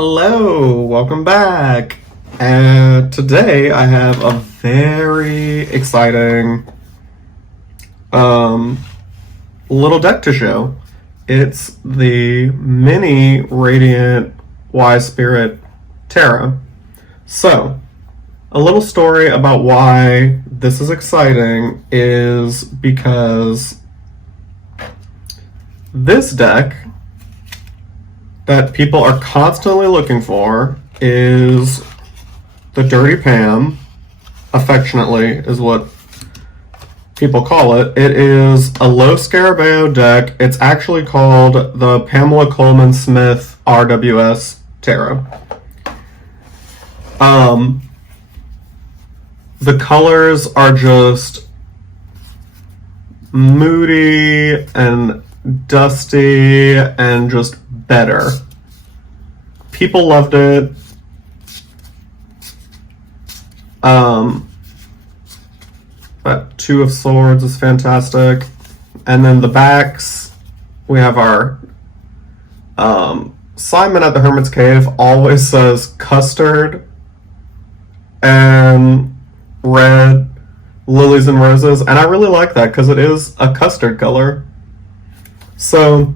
Hello, welcome back. And today I have a very exciting little deck to show. It's the mini Radiant Wise Spirit Terra. So, a little story about why this is exciting is because this deck that people are constantly looking for is the Dirty Pam, affectionately is what people call it. It is a low Scarabeo deck. It's actually called the Pamela Coleman Smith RWS Terra. The colors are just moody and dusty and just better. People loved it. That Two of Swords is fantastic. And then the backs, we have our Simon at the Hermit's Cave always says custard and red lilies and roses, and I really like that because it is a custard color. So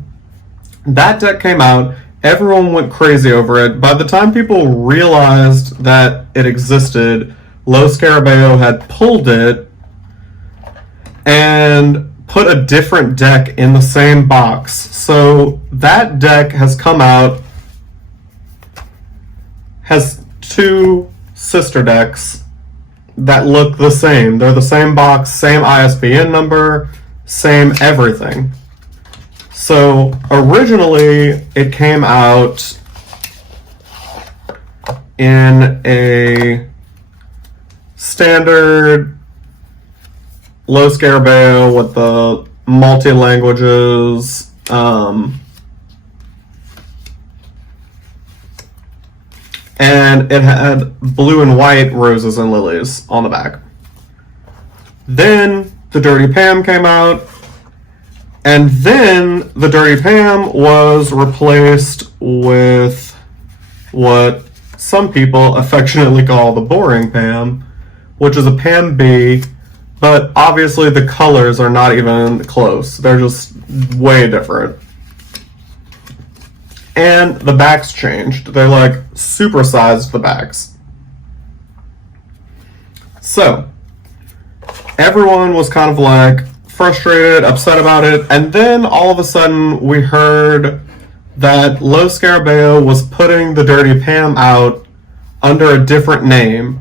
that deck came out, everyone went crazy over it. By the time people realized that it existed, Low Scarabeo had pulled it and put a different deck in the same box. So that deck has come out, has two sister decks that look the same. They're the same box, same ISBN number, same everything. So originally it came out in a standard Low Scarabeo with the multi-languages, and it had blue and white roses and lilies on the back. Then the Dirty Pam came out, and then the Dirty Pam was replaced with what some people affectionately call the Boring Pam, which is a Pam B, but obviously the colors are not even close. They're just way different. And the backs changed. They're like supersized the backs. So, everyone was kind of like frustrated, upset about it, and then all of a sudden we heard that Low Scarabeo was putting the Dirty Pam out under a different name,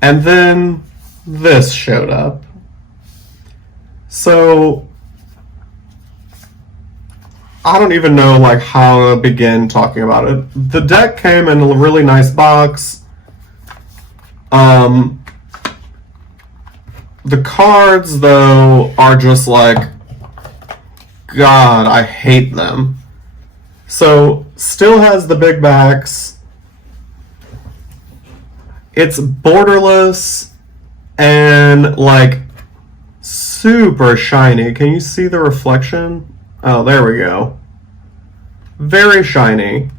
and then this showed up. So I don't even know like how to begin talking about it. The deck came in a really nice box. The cards, though, are just like, God, I hate them. So, still has the big backs. It's borderless and, like, super shiny. Can you see the reflection? Oh, there we go. Very shiny.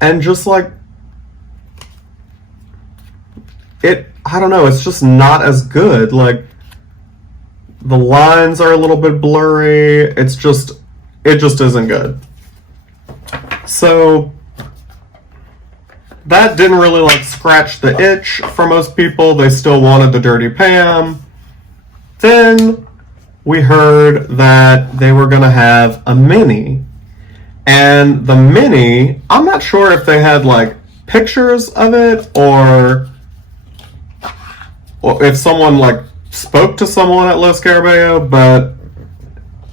And just, like, I don't know, it's just not as good. Like, the lines are a little bit blurry. It just isn't good. So, that didn't really, like, scratch the itch for most people. They still wanted the Dirty Pam. Then, we heard that they were going to have a mini. And the mini, I'm not sure if they had, like, pictures of it, or if someone like spoke to someone at Low Scarabeo, but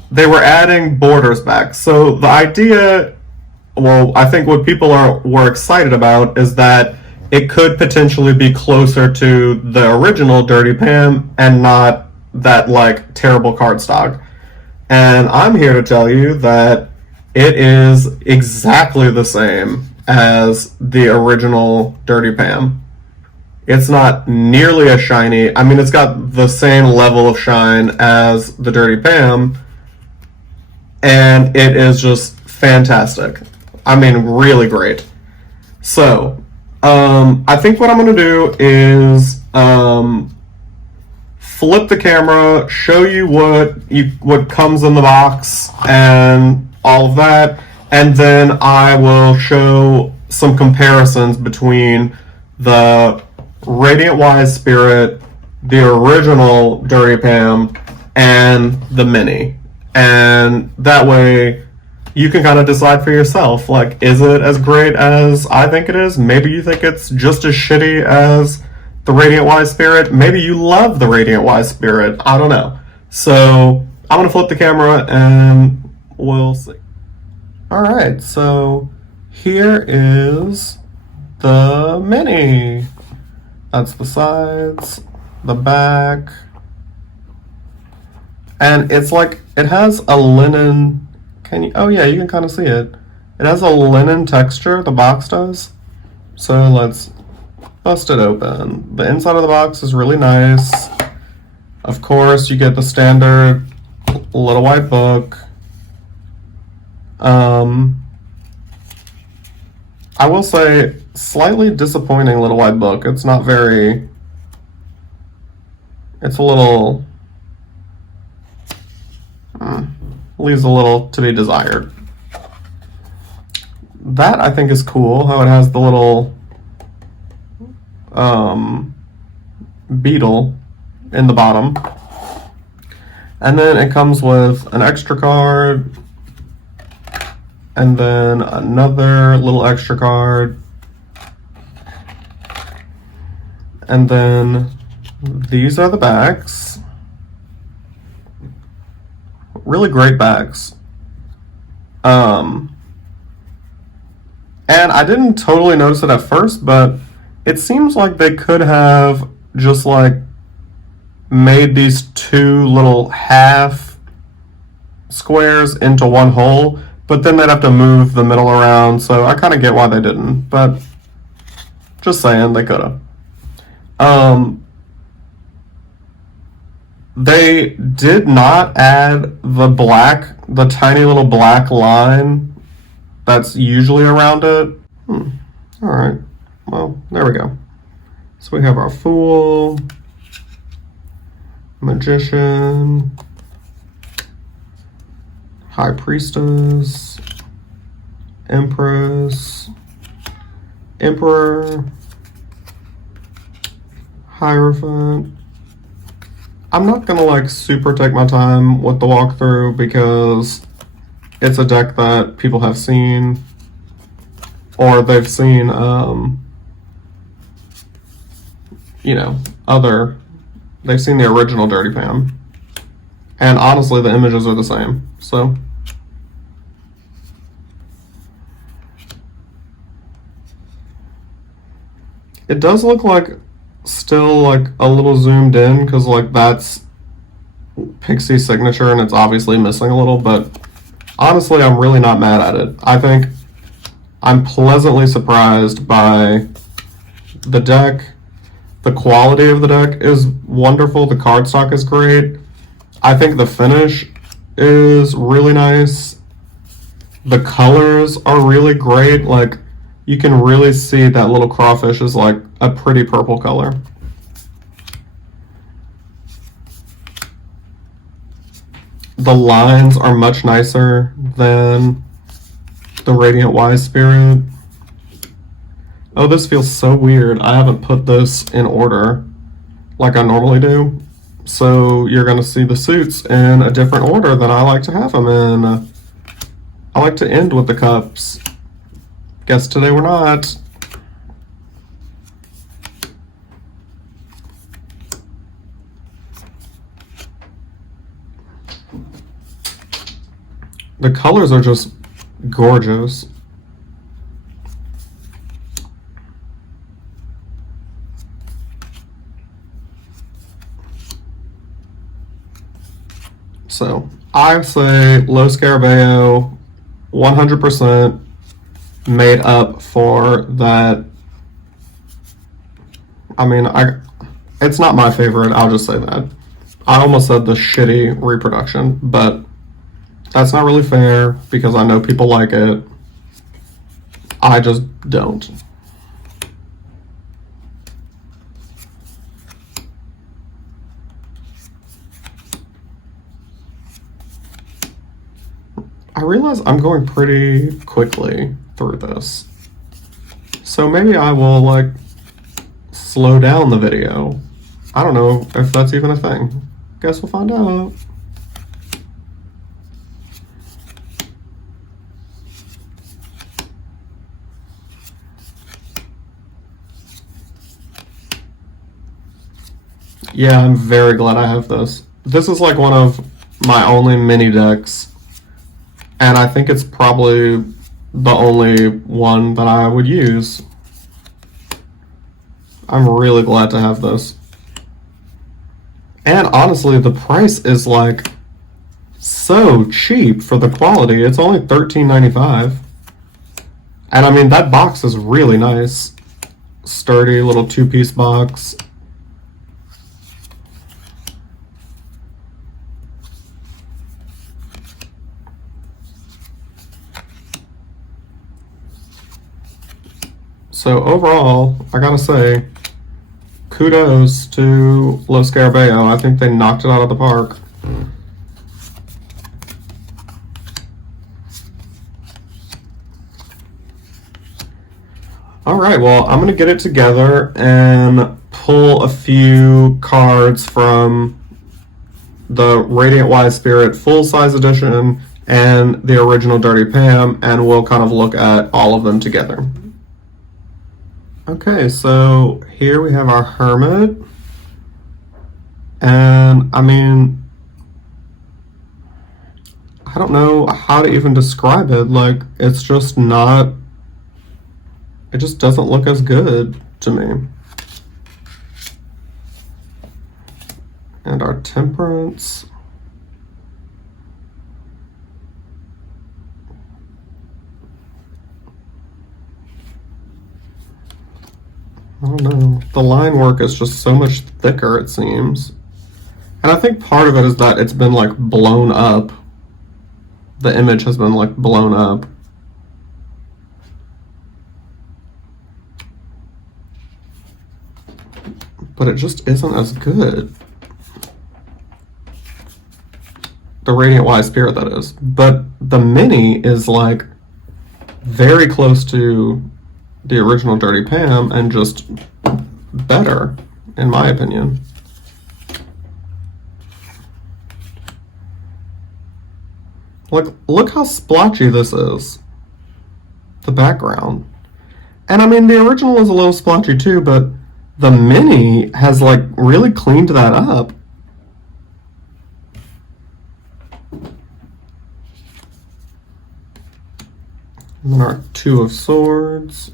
they were adding borders back. So the idea, well, I think what people were excited about is that it could potentially be closer to the original Dirty Pam and not that like terrible cardstock. And I'm here to tell you that it is exactly the same as the original Dirty Pam. It's not nearly as shiny. I mean, it's got the same level of shine as the Dirty Pam, and it is just fantastic. I mean, really great. So, I think what I'm going to do is flip the camera, show you what comes in the box and all of that, and then I will show some comparisons between the Radiant Wise Spirit, the original Dirty Pam, and the Mini. And that way you can kind of decide for yourself, like, is it as great as I think it is? Maybe you think it's just as shitty as the Radiant Wise Spirit. Maybe you love the Radiant Wise Spirit. I don't know. So I'm going to flip the camera and we'll see. Alright, so here is the Mini. That's the sides, the back. And it's like, it has a linen, oh yeah, you can kind of see it. It has a linen texture, the box does. So let's bust it open. The inside of the box is really nice. Of course, you get the standard little white book. I will say, slightly disappointing little white book. It's not very, it's a little, leaves a little to be desired. That I think is cool, how it has the little beetle in the bottom. And then it comes with an extra card, and then another little extra card, and then these are the bags. Really great bags. And I didn't totally notice it at first, but it seems like they could have just like made these two little half squares into one whole, but then they'd have to move the middle around, so I kind of get why they didn't, but just saying, they could have. They did not add the tiny little black line that's usually around it. Alright, well, there we go. So we have our Fool, Magician, High Priestess, Empress, Emperor, Hierophant. I'm not gonna like super take my time with the walkthrough because it's a deck that people have seen, or they've seen, you know, they've seen the original Dirty Pam. And honestly, the images are the same, so. It does look like still like a little zoomed in because like that's Pixie's signature and it's obviously missing a little, but honestly I'm really not mad at it. I think I'm pleasantly surprised by the deck. The quality of the deck is wonderful. The cardstock is great. I think the finish is really nice. The colors are really great. Like, you can really see that little crawfish is like a pretty purple color. The lines are much nicer than the Radiant Wise Spirit. Oh, this feels so weird. I haven't put this in order like I normally do. So you're going to see the suits in a different order than I like to have them in. I like to end with the cups. Guess today we're not. The colors are just gorgeous. So I say Los Scarabeo 100% made up for that. I mean, it's not my favorite, I'll just say that. I almost said the shitty reproduction, but that's not really fair because I know people like it. I just don't. I realize I'm going pretty quickly through this. So maybe I will like slow down the video. I don't know if that's even a thing. Guess we'll find out. Yeah, I'm very glad I have this. This is like one of my only mini decks, and I think it's probably the only one that I would use. I'm really glad to have this. And honestly, the price is like so cheap for the quality. It's only $13.95. And I mean, that box is really nice. Sturdy little two-piece box. So overall, I gotta say, kudos to Los Scarabeo. I think they knocked it out of the park. Alright, well, I'm gonna get it together and pull a few cards from the Radiant Wise Spirit full-size edition and the original Dirty Pam, and we'll kind of look at all of them together. Okay, so here we have our Hermit, and I mean, I don't know how to even describe it. Like, it's just not, it just doesn't look as good to me. And our Temperance. I don't know. The line work is just so much thicker, it seems. And I think part of it is that it's been like blown up. The image has been like blown up. But it just isn't as good. The Radiant Wise Spirit, that is. But the mini is like very close to the original Dirty Pam and just better, in my opinion. Like, look how splotchy this is. The background. And I mean, the original is a little splotchy too, but the mini has like really cleaned that up. And then our Two of Swords.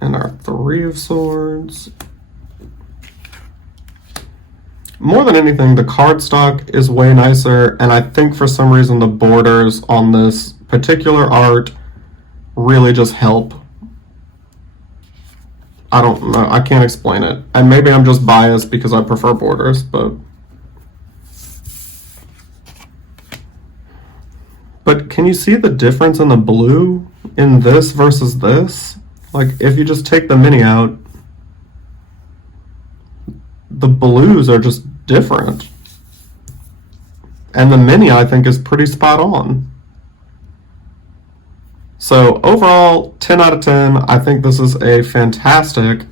And our Three of Swords. More than anything, the cardstock is way nicer, and I think for some reason the borders on this particular art really just help. I don't know, I can't explain it. And maybe I'm just biased because I prefer borders, but can you see the difference in the blue in this versus this? Like, if you just take the mini out, the blues are just different. And the mini, I think, is pretty spot on. So overall, 10 out of 10. I think this is a fantastic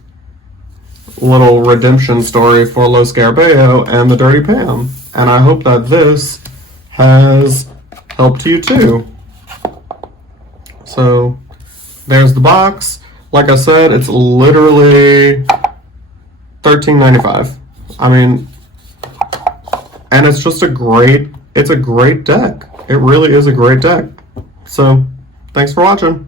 little redemption story for Los Scarabeo and the Dirty Pam. And I hope that this has helped you too. So there's the box. Like I said, it's literally $13.95. I mean, and it's just it's a great deck. It really is a great deck. So thanks for watching.